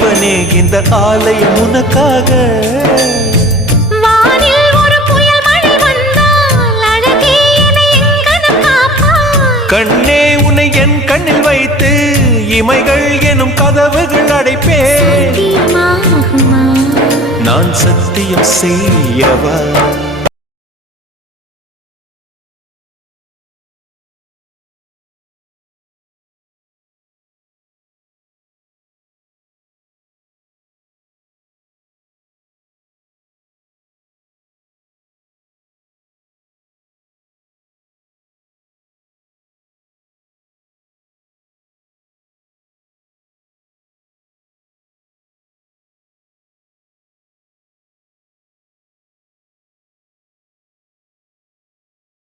இறைவனே இந்த ஆலயம் உனக்காக. வானில் ஒரு புயல் மழை வந்தால் அழகே என்னை எங்கனம் காப்பாய். கண்ணே உன்னை என் கண்ணில் வைத்து இமைகள் எனும் கதவுகள் அடைப்பேன். சத்தியமாகுமா? நான் சத்தியம் செய்யவா?